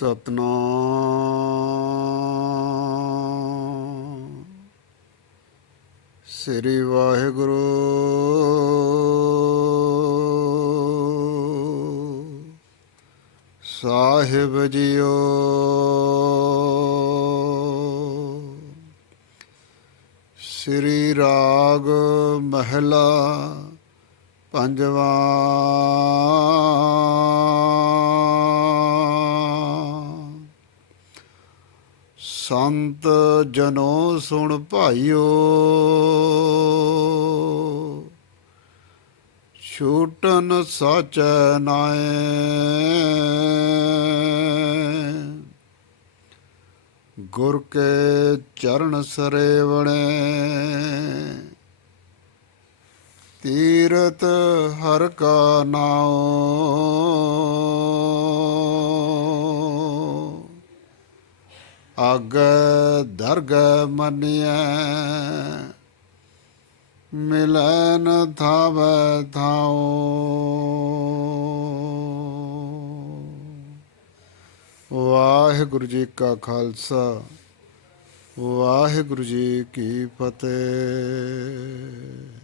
ਸਤਨਾਮ। ਸ੍ਰੀ ਵਾਹਿਗੁਰੂ। ਸਾਹਿਬ ਜੀਓ। ਸ੍ਰੀ ਰਾਗ ਮਹਿਲਾ ਪੰਜਵਾਂ। ਸੰਤ ਜਨੋ ਸੁਣ ਭਾਈਓ। ਛੂਟਨ ਸਚ ਨਾਏ ਗੁਰ ਕੇ ਚਰਨ ਸਰੇਵਣੇ। ਤੀਰਤ ਹਰ ਕਾ ਨਾਉ। ਅਗ ਦਰਗ ਮੰਨਿਐ ਮਿਲਨ ਥਾਵੈ ਥਾਉ। ਵਾਹਿਗੁਰੂ ਜੀ ਕਾ ਖਾਲਸਾ ਵਾਹਿਗੁਰੂ ਜੀ ਕੀ ਫਤਿਹ।